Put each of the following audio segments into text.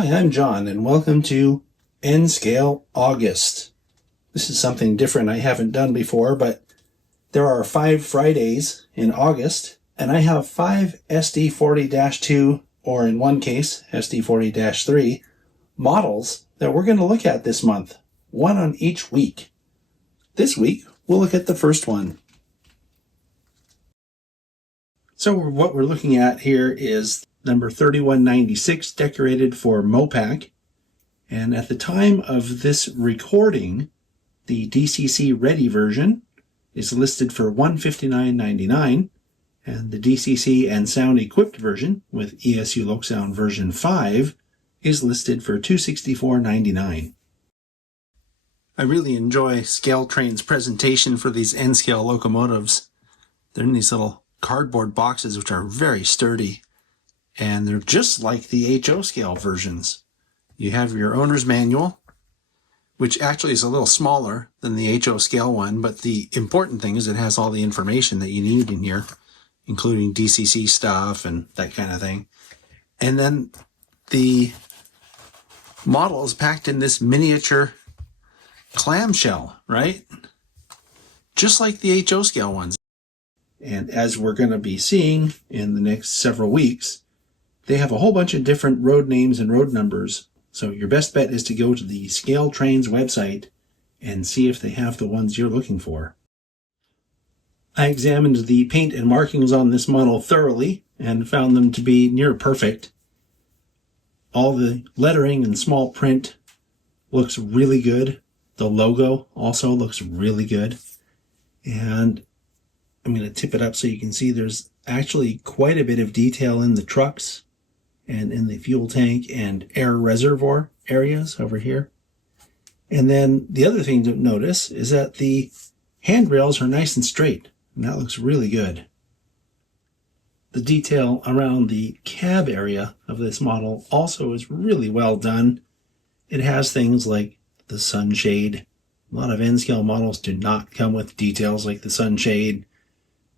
Hi, I'm John, and welcome to N-Scale August. This is something different I haven't done before, but there are 5 Fridays in August, and I have 5 SD40-2, or in one case, SD40-3, models that we're going to look at this month, one on each week. This week, we'll look at the first one. So what we're looking at here is number 3196, decorated for MoPac. And at the time of this recording, the DCC ready version is listed for $159.99, and the DCC and sound equipped version with ESU LoCSound version 5 is listed for $264.99. I really enjoy ScaleTrains' presentation for these N-scale locomotives. They're in these little cardboard boxes which are very sturdy, and they're just like the HO scale versions. You have your owner's manual, which actually is a little smaller than the HO scale one, but the important thing is it has all the information that you need in here, including DCC stuff and that kind of thing. And then the model is packed in this miniature clamshell, right? Just like the HO scale ones. And as we're going to be seeing in the next several weeks, they have a whole bunch of different road names and road numbers. So your best bet is to go to the ScaleTrains website and see if they have the ones you're looking for. I examined the paint and markings on this model thoroughly and found them to be near perfect. All the lettering and small print looks really good. The logo also looks really good. And I'm going to tip it up so you can see there's actually quite a bit of detail in the trucks and in the fuel tank and air reservoir areas over here. And then the other thing to notice is that the handrails are nice and straight, and that looks really good. The detail around the cab area of this model also is really well done. It has things like the sunshade. A lot of N-scale models do not come with details like the sunshade.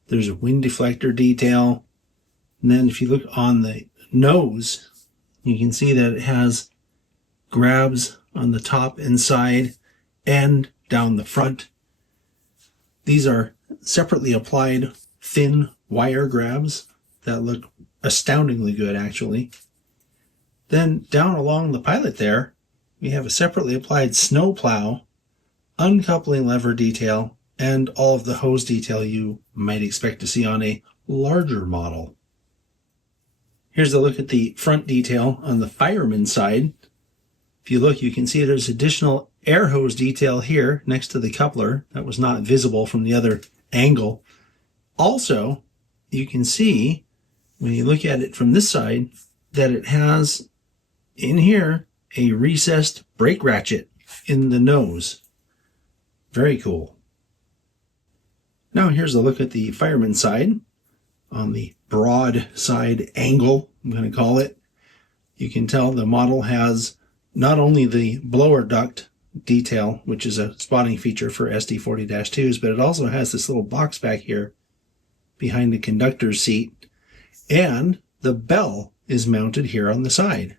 There's a wind deflector detail. And then if you look on the nose, you can see that it has grabs on the top and side and down the front. These are separately applied thin wire grabs that look astoundingly good, actually. Then down along the pilot there, we have a separately applied snow plow, uncoupling lever detail, and all of the hose detail you might expect to see on a larger model. Here's a look at the front detail on the fireman side. If you look, you can see there's additional air hose detail here next to the coupler that was not visible from the other angle. Also, you can see when you look at it from this side that it has in here a recessed brake ratchet in the nose. Very cool. Now here's a look at the fireman side. On the broad side angle, I'm going to call it, you can tell the model has not only the blower duct detail, which is a spotting feature for SD40-2s, but it also has this little box back here behind the conductor's seat, and the bell is mounted here on the side.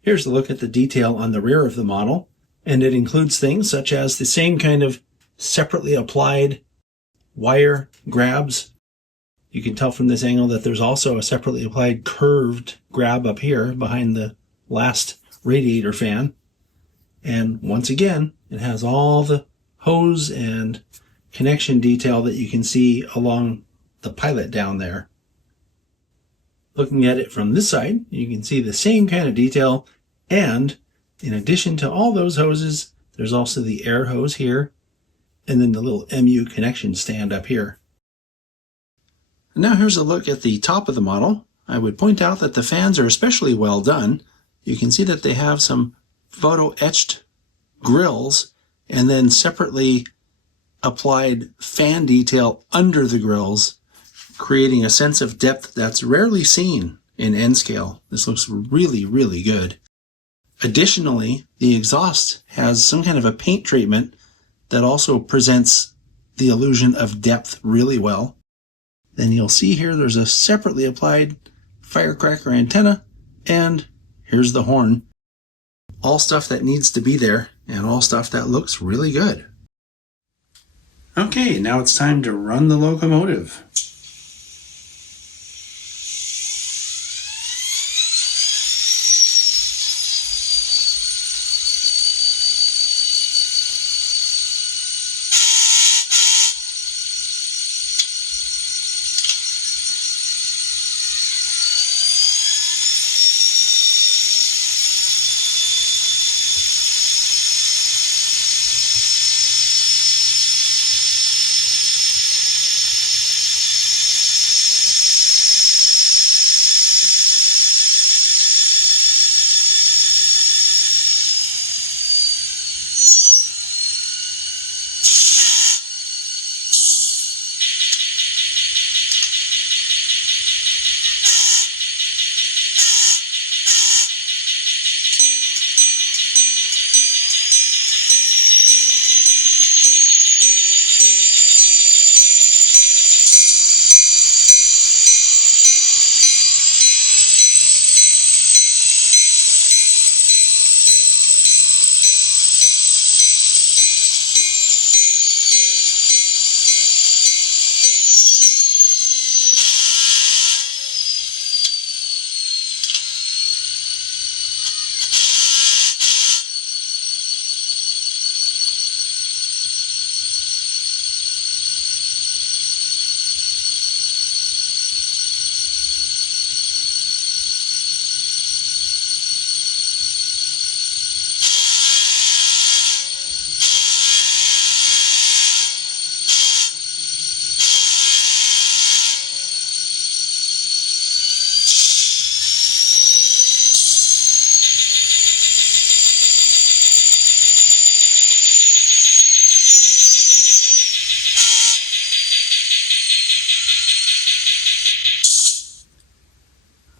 Here's a look at the detail on the rear of the model, and it includes things such as the same kind of separately applied wire grabs. You can tell from this angle that there's also a separately applied curved grab up here behind the last radiator fan. And once again, it has all the hose and connection detail that you can see along the pilot down there. Looking at it from this side, you can see the same kind of detail, and in addition to all those hoses, there's also the air hose here, and then the little MU connection stand up here. Now here's a look at the top of the model. I would point out that the fans are especially well done. You can see that they have some photo-etched grills and then separately applied fan detail under the grills, creating a sense of depth that's rarely seen in N-scale. This looks really, really good. Additionally, the exhaust has some kind of a paint treatment that also presents the illusion of depth really well. Then you'll see here there's a separately applied firecracker antenna, and Here's the horn. All stuff that needs to be there, and all stuff that looks really good. Okay, now it's time to run the locomotive.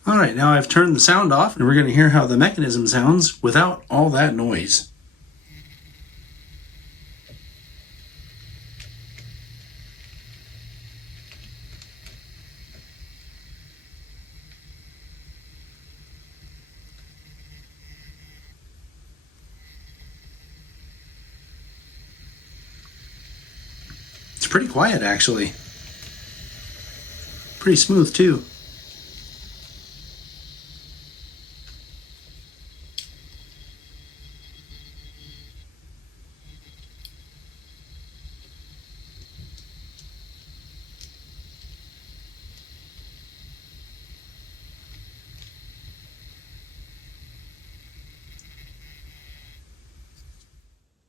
All right, now I've turned the sound off, and we're going to hear how the mechanism sounds without all that noise. It's pretty quiet, actually. Pretty smooth, too.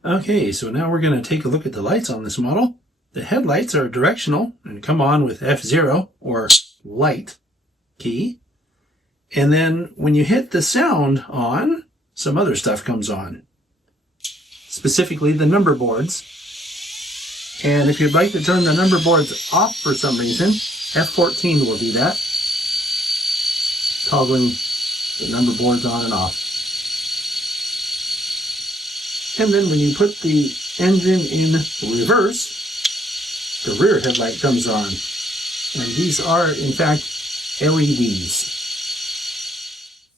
Okay, so now we're going to take a look at the lights on this model. The headlights are directional and come on with F0 or light key. And then when you hit the sound on, some other stuff comes on. Specifically the number boards. And if you'd like to turn the number boards off for some reason, F14 will do that. Toggling the number boards on and off. And then when you put the engine in reverse, the rear headlight comes on. And these are, in fact, LEDs.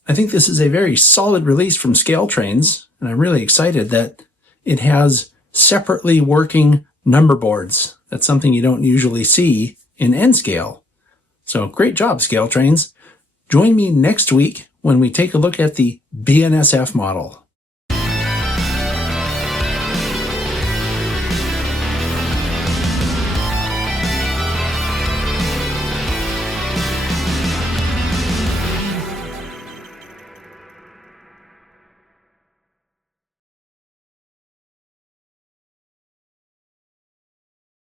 I think this is a very solid release from ScaleTrains, and I'm really excited that it has separately working number boards. That's something you don't usually see in N-Scale. So great job, ScaleTrains. Join me next week when we take a look at the BNSF model.